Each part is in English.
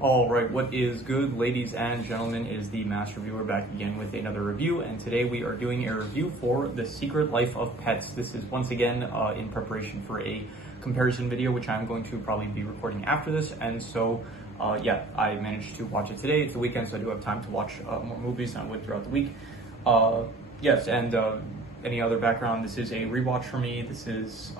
Alright, what is good, ladies and gentlemen, is the Master Reviewer back again with another review, and today we are doing a review for The Secret Life of Pets. This is once again in preparation for a comparison video, which I'm going to probably be recording after this, and so yeah, I managed to watch it today. It's the weekend, so I do have time to watch more movies than I would throughout the week. Yes, and any other background, this is a rewatch for me. This is,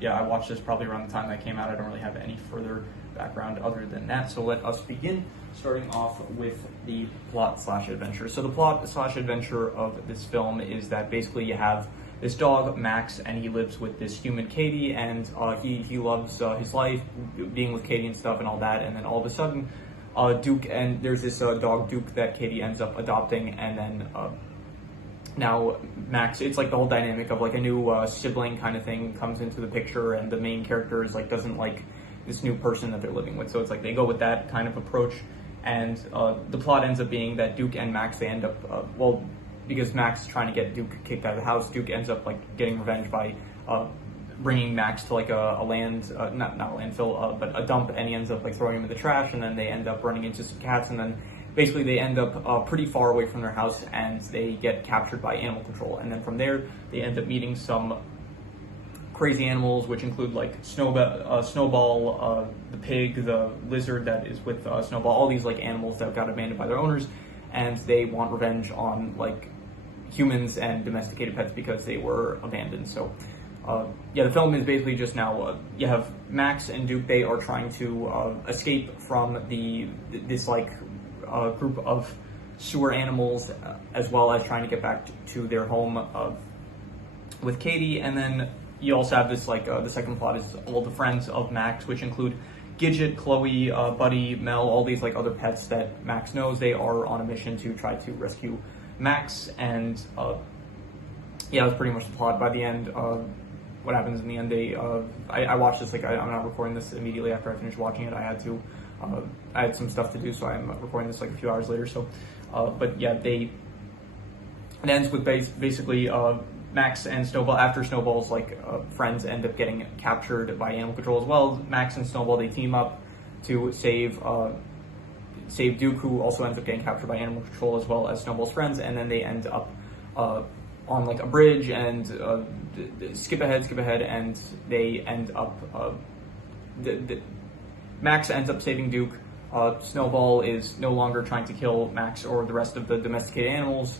yeah, I watched this probably around the time that came out. I don't really have any further background other than that. So let us begin, starting off with the plot/adventure. So the plot/adventure of this film is that basically you have this dog, Max, and he lives with this human, Katie, and he loves his life, being with Katie and stuff and all that, and then all of a sudden, Duke, and there's this dog, Duke, that Katie ends up adopting, and then now Max, it's like the whole dynamic of like a new sibling kind of thing comes into the picture, and the main character is like doesn't like this new person that they're living with, so it's like they go with that kind of approach, and the plot ends up being that Duke and Max, they end up well, because Max is trying to get Duke kicked out of the house, Duke ends up like getting revenge by bringing Max to like a land, not a landfill, but a dump, and he ends up like throwing him in the trash, and then they end up running into some cats, and then basically they end up pretty far away from their house, and they get captured by animal control, and then from there they end up meeting some crazy animals, which include like Snowball, the pig, the lizard that is with Snowball, all these like animals that got abandoned by their owners, and they want revenge on like humans and domesticated pets because they were abandoned. So yeah, the film is basically just now you have Max and Duke. They are trying to escape from this like group of sewer animals, as well as trying to get back to their home with Katie. And then you also have this like the second plot is all the friends of Max, which include Gidget, Chloe, Buddy, Mel, all these like other pets that Max knows. They are on a mission to try to rescue Max, and yeah, that's pretty much the plot. By the end, what happens in the end, I watched this, like I'm not recording this immediately after I finished watching it. I had some stuff to do, so I'm recording this like a few hours later. So, but yeah, it ends with basically Max and Snowball, after Snowball's like friends end up getting captured by animal control as well. Max and Snowball, they team up to save Duke, who also ends up getting captured by animal control, as well as Snowball's friends, and then they end up on like a bridge, and skip ahead, and they end up Max ends up saving Duke. Snowball is no longer trying to kill Max or the rest of the domesticated animals,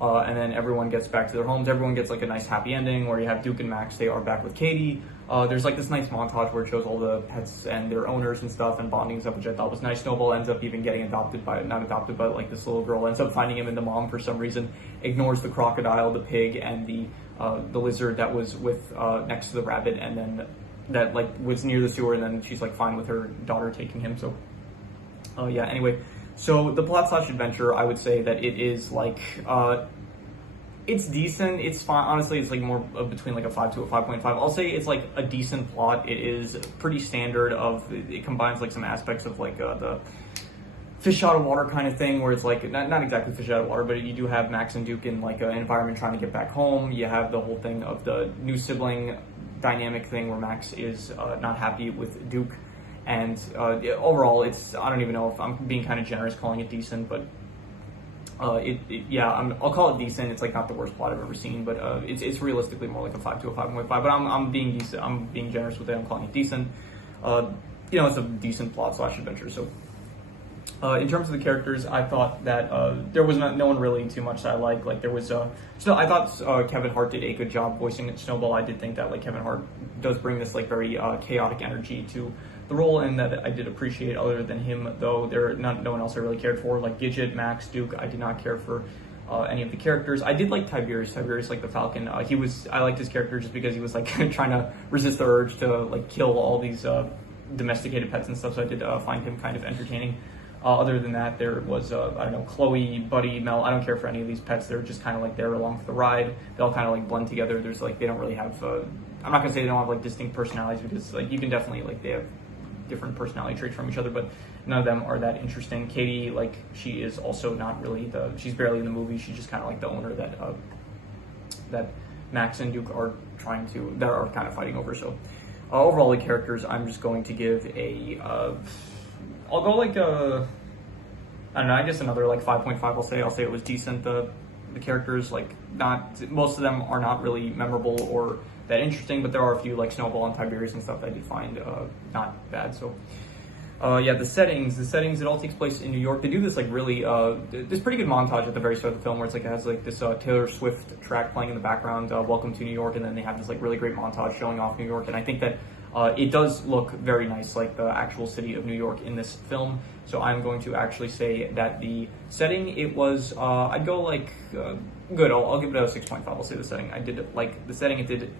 and then everyone gets back to their homes. Everyone gets like a nice happy ending where you have Duke and Max, they are back with Katie. There's like this nice montage where it shows all the pets and their owners and stuff and bonding stuff, which I thought was nice. Snowball ends up even getting not adopted, but like this little girl ends up finding him, and the mom for some reason ignores the crocodile, the pig, and the lizard that was with next to the rabbit, and then that like was near the sewer, and then she's like fine with her daughter taking him. So yeah, anyway, so the plot/adventure, I would say that it is like it's decent, it's fine. Honestly, it's like more between like a 5 to a 5.5. I'll say it's like a decent plot. It is pretty standard. It combines like some aspects of like the fish out of water kind of thing, where it's like not exactly fish out of water, but you do have Max and Duke in like an environment trying to get back home. You have the whole thing of the new sibling dynamic thing where Max is not happy with Duke, and overall I don't even know if I'm being kind of generous calling it decent, but yeah, I'll call it decent. It's like not the worst plot I've ever seen, but it's realistically more like a 5 to a 5.5, but I'm being decent. I'm being generous with it. I'm calling it decent. You know, it's a decent plot/adventure. So in terms of the characters, I thought that there was no one really too much that I liked. Like there was so I thought Kevin Hart did a good job voicing Snowball. I did think that like Kevin Hart does bring this like very chaotic energy to the role, and that I did appreciate. Other than him, though, no one else I really cared for. Like Gidget, Max, Duke, I did not care for any of the characters. I did like Tiberius, like the Falcon. I liked his character just because he was like trying to resist the urge to like kill all these domesticated pets and stuff. So I did find him kind of entertaining. Other than that, there was I don't know, Chloe, Buddy, Mel. I don't care for any of these pets. They're just kind of like there along for the ride. They all kind of like blend together. There's like they don't really have. I'm not gonna say they don't have like distinct personalities, because like you can definitely like they have different personality traits from each other, but none of them are that interesting. Katie, like she is also not really she's barely in the movie. She's just kind of like the owner that Max and Duke are kind of fighting over. So overall, the characters, I'm just going to give a I'll go like I don't know. I guess another like 5.5. I'll say it was decent. The characters, like, not most of them are not really memorable or that interesting, but there are a few like Snowball and Tiberius and stuff that I did find not bad. So yeah, the settings, it all takes place in New York. They do this like really this pretty good montage at the very start of the film where it's like it has like this Taylor Swift track playing in the background, Welcome to New York, and then they have this like really great montage showing off New York. And I think that it does look very nice, like the actual city of New York in this film. So I'm going to actually say that the setting, it was, I'd go like, good, I'll give it a 6.5. I'll say the setting. I did like the setting, it did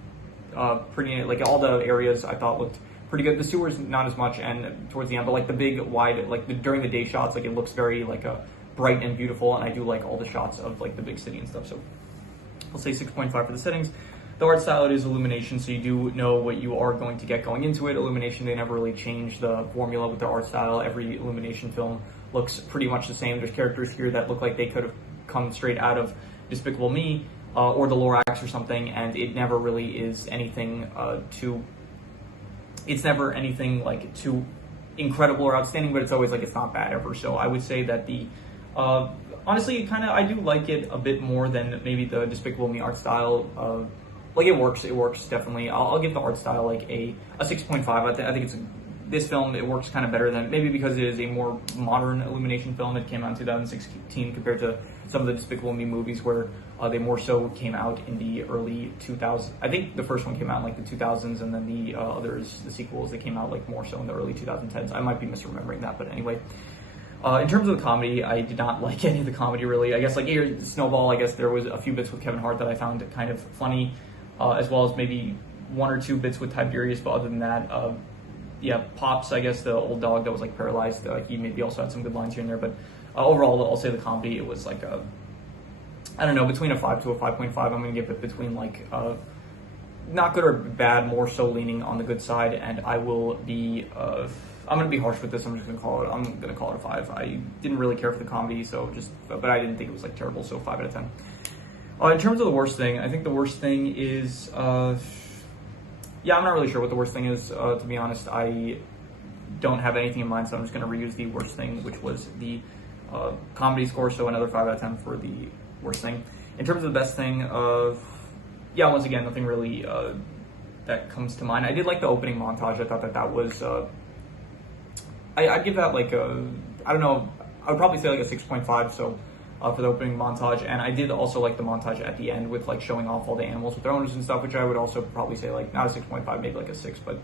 pretty, like all the areas I thought looked pretty good. The sewers, not as much, and towards the end, but like the big wide, like during the day shots, like it looks very like bright and beautiful, and I do like all the shots of like the big city and stuff. So I'll say 6.5 for the settings. The art style, it is Illumination, so you do know what you are going to get going into it. Illumination, they never really change the formula with their art style. Every Illumination film looks pretty much the same. There's characters here that look like they could have come straight out of Despicable Me or The Lorax or something, and it never really is anything it's never anything like too incredible or outstanding, but it's always like it's not bad ever. So I would say that the honestly, I do like it a bit more than maybe the Despicable Me art style. Like it works definitely. I'll give the art style like a 6.5. I think it's this film, it works kind of better than, maybe because it is a more modern Illumination film. It came out in 2016 compared to some of the Despicable Me movies where they more so came out in the early 2000s. I think the first one came out in like the 2000s, and then the others, the sequels, they came out like more so in the early 2010s. I might be misremembering that, but anyway. In terms of the comedy, I did not like any of the comedy really. I guess like here, Snowball, I guess there was a few bits with Kevin Hart that I found kind of funny. As well as maybe one or two bits with Tiberius, but other than that, yeah, Pops, I guess the old dog that was like paralyzed, he maybe also had some good lines here and there, but overall, I'll say the comedy, it was like I don't know, between a 5 to a 5.5. I'm going to give it between like not good or bad, more so leaning on the good side, and I will be, I'm going to be harsh with this. I'm going to call it a 5. I didn't really care for the comedy, so but I didn't think it was like terrible, so 5 out of 10. In terms of the worst thing, I think the worst thing is, yeah, I'm not really sure what the worst thing is, to be honest. I don't have anything in mind, so I'm just going to reuse the worst thing, which was the comedy score, so another 5 out of 10 for the worst thing. In terms of the best thing, yeah, once again, nothing really that comes to mind. I did like the opening montage. I thought that was, I'd give that like I don't know, I would probably say like a 6.5, so for the opening montage. And I did also like the montage at the end with like showing off all the animals with their owners and stuff, which I would also probably say like not a 6.5, maybe like a 6, but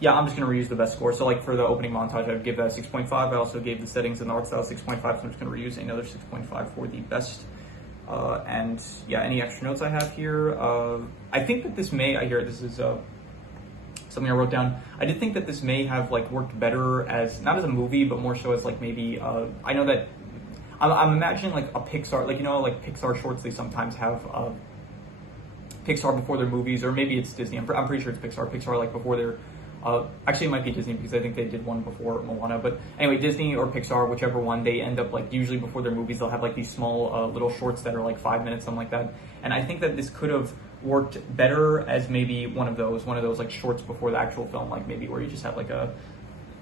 yeah, I'm just going to reuse the best score. So like for the opening montage, I would give that a 6.5. I also gave the settings and the art style 6.5, so I'm just going to reuse another 6.5 for the best. And yeah, any extra notes I have here? I think that this may, this is something I wrote down. I did think that this may have like worked better as, not as a movie, but more so as like maybe, I know that I'm imagining like a Pixar, like, you know, like Pixar shorts, they sometimes have Pixar before their movies, or maybe it's Disney. I'm pretty sure it's Pixar. Pixar like before their, actually it might be Disney because I think they did one before Moana. But anyway, Disney or Pixar, whichever one, they end up like usually before their movies, they'll have like these small little shorts that are like 5 minutes, something like that. And I think that this could have worked better as maybe one of those like shorts before the actual film, like maybe where you just have like a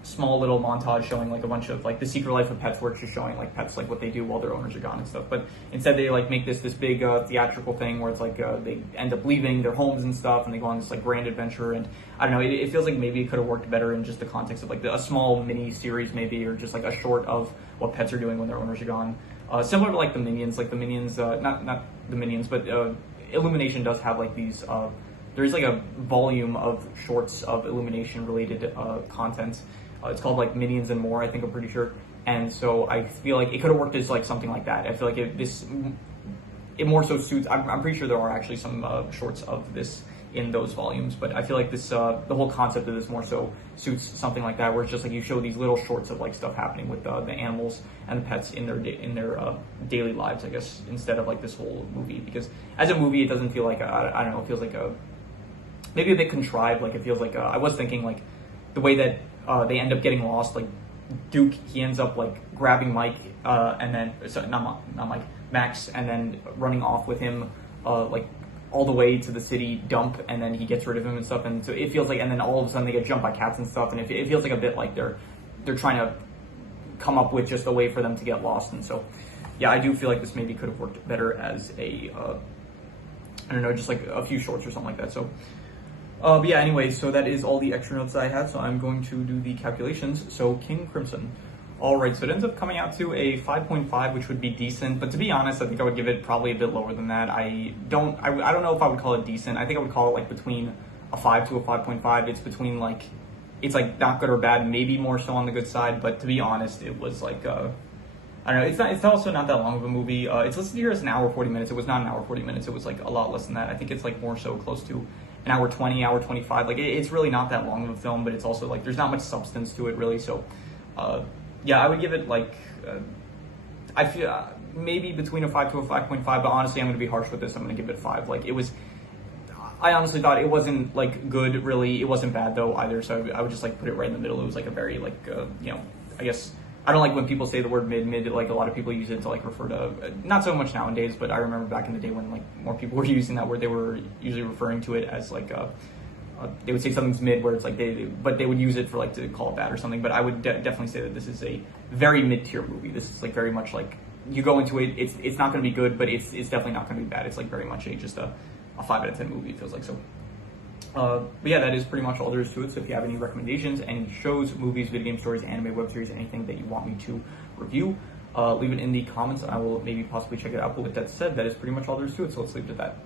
small little montage showing like a bunch of like the Secret Life of Pets, where it's just showing like pets, like what they do while their owners are gone and stuff. But instead they like make this big theatrical thing where it's like they end up leaving their homes and stuff, and they go on this like grand adventure. And I don't know, it feels like maybe it could have worked better in just the context of like a small mini series maybe, or just like a short of what pets are doing when their owners are gone. Similar to like the Minions, not the Minions, but Illumination does have like these there's like a volume of shorts of Illumination related content. It's called like Minions and More, I think, I'm pretty sure. And so I feel like it could have worked as like something like that. I feel like it more so suits, I'm pretty sure there are actually some shorts of this in those volumes, but I feel like this, the whole concept of this more so suits something like that, where it's just like you show these little shorts of like stuff happening with the animals and the pets in their daily lives, I guess, instead of like this whole movie. Because as a movie, it doesn't feel like, I don't know, it feels like maybe a bit contrived. Like it feels like, I was thinking like the way that they end up getting lost, like Duke, he ends up like grabbing Mike, and then, sorry, not Mike, Max, and then running off with him, like all the way to the city dump, and then he gets rid of him and stuff. And so it feels like, and then all of a sudden they get jumped by cats and stuff, and it feels like a bit like they're they're trying to come up with just a way for them to get lost. And so, yeah, I do feel like this maybe could have worked better as a, I don't know, just like a few shorts or something like that. So, but yeah, anyway, so that is all the extra notes that I had. So I'm going to do the calculations. So King Crimson. All right, so it ends up coming out to a 5.5, which would be decent. But to be honest, I think I would give it probably a bit lower than that. I don't know if I would call it decent. I think I would call it like between a 5 to a 5.5. It's between like, it's like not good or bad, maybe more so on the good side. But to be honest, it was like, I don't know. It's also not that long of a movie. It's listed here as an hour 40 minutes. It was not an hour 40 minutes. It was like a lot less than that. I think it's like more so close to an hour 20, hour 25. Like it's really not that long of a film, but it's also like there's not much substance to it really. So, yeah, I would give it like, I feel maybe between a 5 to a 5.5. But honestly, I'm going to be harsh with this. I'm going to give it 5. Like it was. I honestly thought it wasn't like good, really. It wasn't bad though either. So I would just like put it right in the middle. It was like a very like, you know, I guess. I don't like when people say the word mid, like a lot of people use it to like refer to, not so much nowadays, but I remember back in the day when like more people were using that word, they were usually referring to it as like, they would say something's mid where it's like but they would use it for like to call it bad or something. But I would definitely say that this is a very mid-tier movie. This is like very much like, you go into it, it's not going to be good, but it's definitely not going to be bad. It's like very much just a 5 out of 10 movie, it feels like. So but yeah, that is pretty much all there is to it. So if you have any recommendations, any shows, movies, video game stories, anime, web series, anything that you want me to review, leave it in the comments. I will maybe possibly check it out. But with that said, that is pretty much all there is to it. So let's leave it at that.